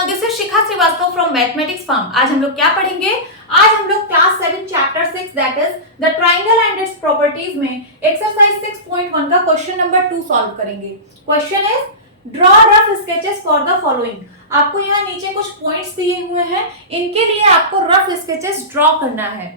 Everyone, this is Shikha Srivastava from mathematics form. आज हम लोग क्या पढ़ेंगे? आज हम लोग class 7 chapter 6 that is the triangle and its properties में एक्सरसाइज 6.1 का क्वेश्चन नंबर 2 सॉल्व करेंगे। Question is draw rough sketches for the following. आपको यहाँ नीचे कुछ पॉइंट्स दिए हुए हैं, इनके लिए आपको रफ स्केचेस ड्रॉ करना है।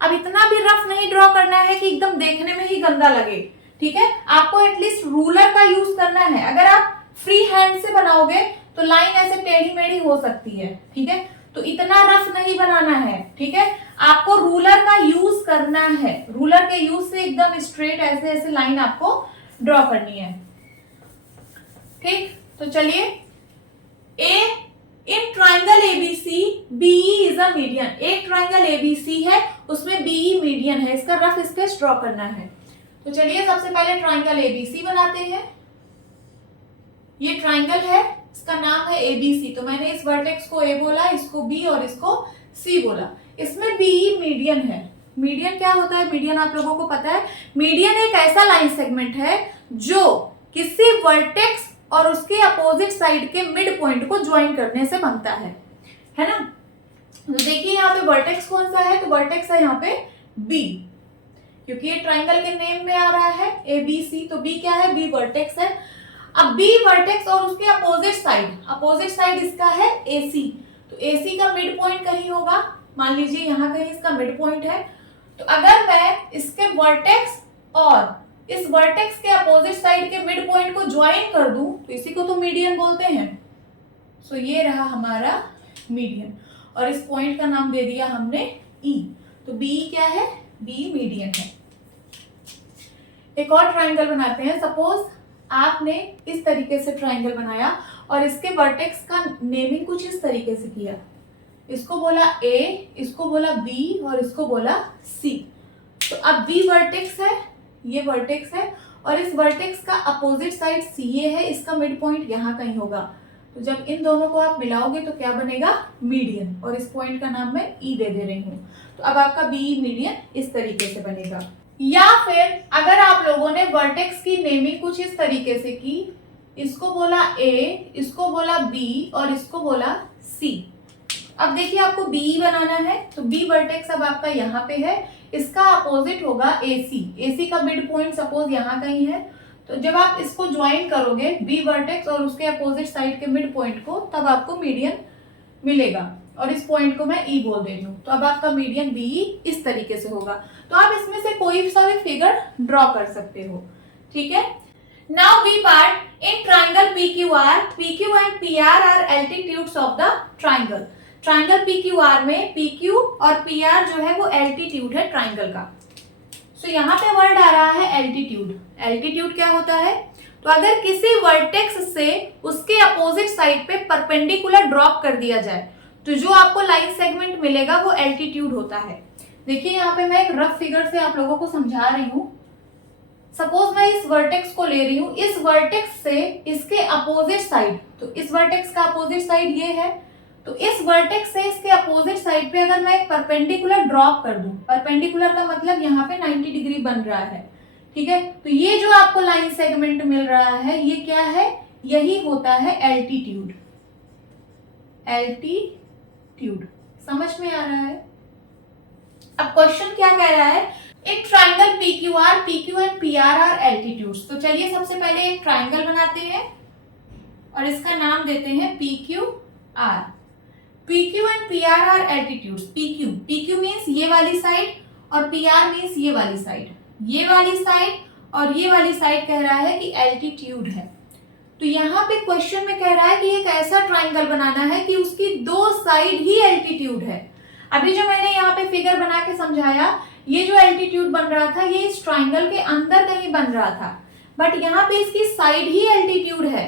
अब इतना भी रफ नहीं ड्रॉ करना है कि एकदम देखने में ही गंदा लगे, ठीक है? आपको एटलीस्ट रूलर का यूज करना है। अगर आप फ्री हैंड से बनाओगे तो लाइन ऐसे टेढ़ी मेढ़ी हो सकती है, ठीक है? तो इतना रफ नहीं बनाना है, ठीक है? आपको रूलर का यूज करना है। रूलर के यूज से एकदम स्ट्रेट ऐसे ऐसे लाइन आपको ड्रॉ करनी है, ठीक? तो चलिए, a in triangle ABC BE is a median. एक ट्राइंगल एबीसी है, उसमें बीई मीडियन है, इसका रफ स्केच ड्रॉ करना है। तो चलिए सबसे पहले ट्राइंगल एबीसी बनाते हैं। ये ट्राइंगल है, इसका नाम है एबीसी। तो मैंने इस वर्टेक्स को ए बोला, इसको बी और इसको सी बोला। इसमें बीई मीडियन है। मीडियन क्या होता है? मीडियन आप लोगों को पता है। मीडियन एक ऐसा लाइन सेगमेंट है जो किसी वर्टेक्स और उसके अपोजिट साइड के मिड पॉइंट को ज्वाइन करने से बनता है ना? तो देखिए यहाँ पे वर्टेक्स कौन सा है? तो वर्टेक्स है यहाँ पे बी, क्योंकि ये ट्राइंगल के नेम में आ रहा है ए बी सी। तो बी क्या है? बी वर्टेक्स है। अब बी वर्टेक्स और उसके अपोजिट साइड इसका है एसी। तो एसी का मिड पॉइंट कहीं होगा, मान लीजिए यहाँ कहीं इसका मिड पॉइंट है। तो अगर मैं इसके वर्टेक्स और इस वर्टेक्स के अपोजिट साइड के मिड पॉइंट को ज्वाइन कर दूं तो इसी को तो मीडियन बोलते हैं। सो ये रहा हमारा मीडियन, और इस पॉइंट का नाम दे दिया हमने ई। तो बी क्या है? बी मीडियन है। एक और ट्राइंगल बनाते हैं। सपोज आपने इस तरीके से ट्राइंगल बनाया और इसके वर्टेक्स का नेमिंग कुछ इस तरीके से किया। इसको बोला ए, इसको बोला बी और इसको बोला सी। तो अब बी वर्टेक्स है, ये वर्टेक्स है, और इस वर्टेक्स का अपोजिट साइड सी ए है, इसका मिड पॉइंट यहाँ कहीं होगा। तो जब इन दोनों को आप मिलाओगे तो क्या बनेगा? मीडियन। और इस पॉइंट का नाम मैं ई दे रही हूँ। तो अब आपका बी मीडियन इस तरीके से बनेगा। या फिर अगर आप लोगों ने वर्टेक्स की नेमिंग कुछ इस तरीके से की, इसको बोला ए, इसको बोला बी और इसको बोला सी। अब देखिए आपको बी बनाना है, तो बी वर्टेक्स अब आपका यहाँ पे है, इसका अपोजिट होगा एसी। एसी का मिड पॉइंट सपोज यहाँ कहीं है। तो जब आप इसको ज्वाइन करोगे बी वर्टेक्स और उसके अपोजिट साइड के मिड पॉइंट को, तब आपको मीडियन मिलेगा। और इस पॉइंट को मैं ई बोल दे रही हूँ। तो अब आपका मीडियन बी इस तरीके से होगा। तो आप इसमें से कोई सा भी फिगर ड्रॉ कर सकते हो, ठीक है? Now B part in triangle PQR, PQ and PR are altitudes of the triangle. Triangle PQR में PQ और PR जो है वो एल्टीट्यूड है ट्राइंगल का। सो यहाँ पे वर्ड आ रहा है एल्टीट्यूड। एल्टीट्यूड क्या होता है? तो अगर किसी वर्टेक्स से उसके अपोजिट साइड पे परपेंडिकुलर ड्रॉप कर दिया जाए तो जो आपको लाइन सेगमेंट मिलेगा वो एल्टीट्यूड होता है। देखिए यहाँ पे मैं एक रफ फिगर से आप लोगों को समझा रही हूँ। सपोज मैं इस वर्टेक्स को ले रही हूँ, इस वर्टेक्स से इसके अपोजिट साइड, तो इस वर्टेक्स का अपोजिट साइड ये है, तो इस वर्टेक्स से इसके अपोजिट साइड पे अगर मैं एक परपेंडिकुलर ड्रॉप कर दूं, परपेंडिकुलर का मतलब यहाँ पे 90 डिग्री बन रहा है, ठीक है? तो ये जो आपको लाइन सेगमेंट मिल रहा है ये क्या है? यही होता है एल्टीट्यूड। एल्टीट्यूड समझ में आ रहा है? अब क्वेश्चन क्या कह रहा है? In triangle PQR, PQ and PR are altitudes. तो चलिए सबसे पहले एक ट्राइंगल बनाते हैं और इसका नाम देते हैं PQR। PQ and PR are altitudes. PQ means ये वाली साइड और PR मीन्स ये वाली साइड। ये वाली साइड और ये वाली साइड कह रहा है कि एल्टीट्यूड है। तो यहाँ पे क्वेश्चन में कह रहा है कि एक ऐसा ट्राइंगल बनाना है कि उसकी दो साइड ही एल्टीट्यूड है। अभी जो मैंने यहाँ पे फिगर बना के समझाया, ये जो एल्टीट्यूड बन रहा था ये इस ट्राइंगल के अंदर कहीं बन रहा था, बट यहाँ पे इसकी साइड ही एल्टीट्यूड है।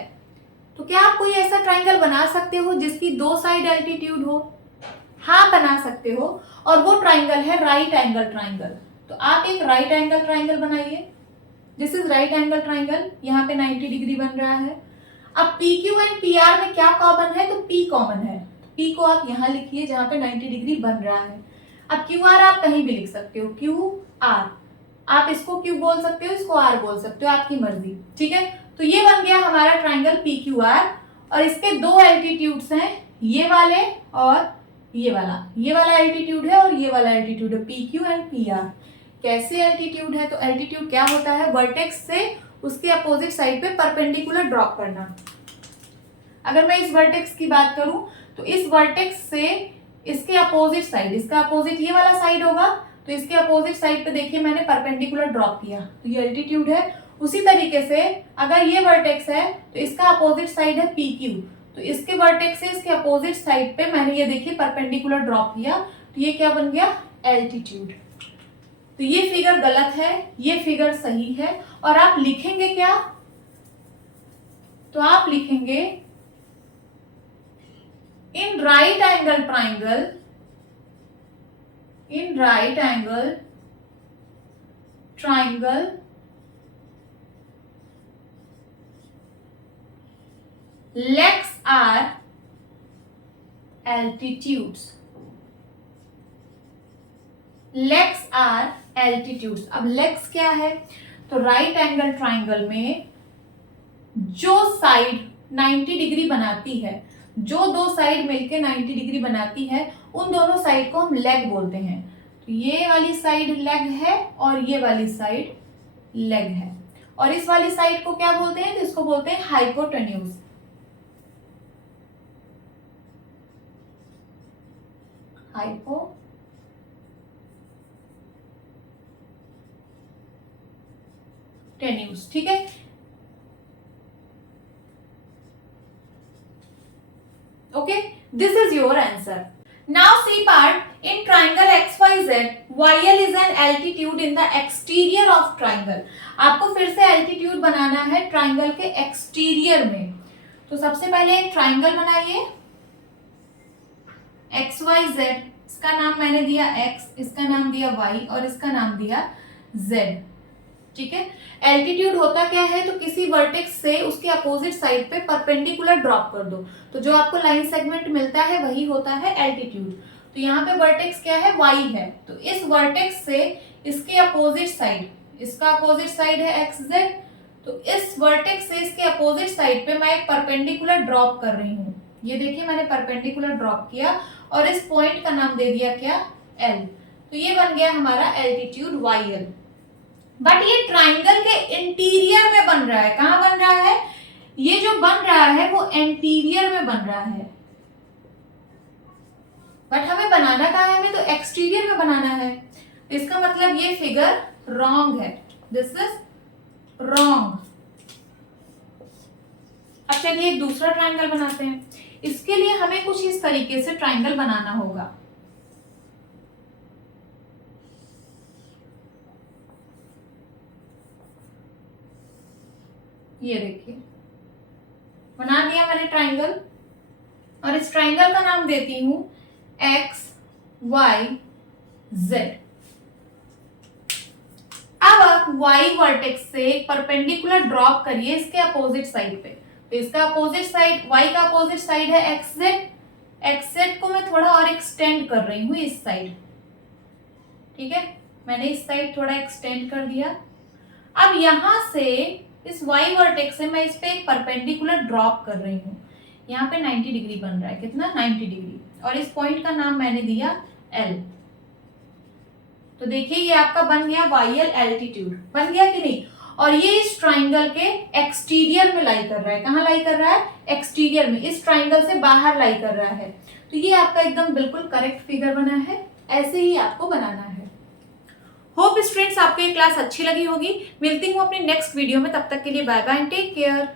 तो क्या आप कोई ऐसा ट्राइंगल बना सकते हो जिसकी दो साइड एल्टीट्यूड हो? हाँ, बना सकते हो, और वो ट्राइंगल है राइट एंगल ट्राइंगल। तो आप एक राइट एंगल ट्राइंगल बनाइए। This is right angle triangle, यहाँ पे 90 डिग्री बन रहा है। अब PQ एंड PR में क्या कॉमन है? तो P कॉमन है। P को आप यहाँ लिखिए जहाँ पे 90 डिग्री बन रहा है। अब QR आप कहीं भी लिख सकते हो, QR। आप इसको Q बोल सकते हो, इसको R बोल सकते हो, आपकी मर्जी, ठीक है? तो ये बन गया हमारा ट्राइंगल PQR। और इसके दो एल्टीट्यूड्स हैं, ये वाले और ये वाला एल्टीट्यूड है और ये वाला एल्टीट्यूड है, P Q and P R. कैसे एल्टीट्यूड है? तो एल्टीट्यूड क्या होता है? वर्टेक्स से उसके अपोजिट साइड पे परपेंडिकुलर ड्रॉप करना। अगर मैं इस वर्टेक्स की बात करूं तो इस वर्टेक्स से इसके अपोजिट साइड, इसका अपोजिट ये वाला साइड होगा, तो इसके अपोजिट साइड पे देखिए मैंने परपेंडिकुलर ड्रॉप किया, तो ये एल्टीट्यूड है। उसी तरीके से अगर ये वर्टेक्स है तो इसका अपोजिट साइड है पी क्यू, तो इसके वर्टेक्स से इसके अपोजिट साइड पे मैंने ये देखिए परपेंडिकुलर ड्रॉप किया, तो ये क्या बन गया? एल्टीट्यूड। तो ये फिगर गलत है, ये फिगर सही है। और आप लिखेंगे क्या? तो आप लिखेंगे in right angle triangle, in right angle triangle legs are altitudes, legs are altitudes। अब legs क्या है? तो राइट एंगल ट्राइंगल में जो साइड 90 डिग्री बनाती है, जो दो साइड मिलके 90 डिग्री बनाती है, उन दोनों साइड को हम लेग बोलते हैं। तो ये वाली साइड लेग है और ये वाली साइड लेग है, और इस वाली साइड को क्या बोलते हैं? तो इसको बोलते हैं हाइपोटेन्यूज। हाइपोटेन्यूज, ठीक है। Okay, this is your answer. Now C part. In triangle XYZ, YL is an altitude in the exterior of triangle. आपको फिर से एल्टीट्यूड बनाना है ट्राइंगल के एक्सटीरियर में। तो सबसे पहले एक ट्राइंगल बनाइए XYZ, इसका नाम मैंने दिया X, इसका नाम दिया Y और इसका नाम दिया Z, ठीक है। एल्टीट्यूड होता क्या है? तो किसी वर्टेक्स से उसके अपोजिट साइड पे परपेंडिकुलर ड्रॉप कर दो, तो जो आपको लाइन सेगमेंट मिलता है वही होता है एल्टीट्यूड। तो यहाँ पे वर्टेक्स क्या है? Y है, तो इस वर्टेक्स से इसके अपोजिट साइड, इसका अपोजिट साइड है XZ, तो इस वर्टेक्स से इसके अपोजिट साइड पे मैं एक परपेंडिकुलर ड्रॉप कर रही हूँ। ये देखिए मैंने परपेंडिकुलर ड्रॉप किया और इस पॉइंट का नाम दे दिया क्या? L। तो ये बन गया हमारा एल्टीट्यूड YL। बट ये ट्राइंगल के इंटीरियर में बन रहा है। कहां बन रहा है? ये जो बन रहा है वो इंटीरियर में बन रहा है, बट हमें बनाना कहां है? हमें तो एक्सटीरियर में बनाना है। तो इसका मतलब ये फिगर रॉन्ग है, दिस इज रॉन्ग। अब चलिए एक दूसरा ट्राइंगल बनाते हैं। इसके लिए हमें कुछ इस तरीके से ट्राइंगल बनाना होगा। ये देखिए बना दिया मैंने ट्राइंगल, और इस ट्राइंगल का नाम देती हूं XYZ। अब आप Y वर्टेक्स से परपेंडिकुलर ड्रॉप करिए इसके अपोजिट साइड पे। तो इसका अपोजिट साइड, Y का अपोजिट साइड है XZ। XZ को मैं थोड़ा और एक्सटेंड कर रही हूं इस साइड, ठीक है। मैंने इस साइड थोड़ा एक्सटेंड कर दिया। अब यहां से इस Y वर्टेक्स से मैं इस पे एक परपेंडिकुलर ड्रॉप कर रही हूँ। यहाँ पे 90 डिग्री बन रहा है, कितना? 90 डिग्री, और इस पॉइंट का नाम मैंने दिया L। तो देखिए ये आपका बन गया YL एल्टीट्यूड, बन गया कि नहीं? और ये इस ट्राइंगल के एक्सटीरियर में लाई कर रहा है। कहाँ लाई कर रहा है? एक्सटीरियर में, इस ट्राइंगल से बाहर लाई कर रहा है। तो ये आपका एकदम बिल्कुल करेक्ट फिगर बना है, ऐसे ही आपको बनाना है। होप स्टूडेंट्स आपको ये क्लास अच्छी लगी होगी। मिलती हूँ अपनी नेक्स्ट वीडियो में, तब तक के लिए bye bye and take care.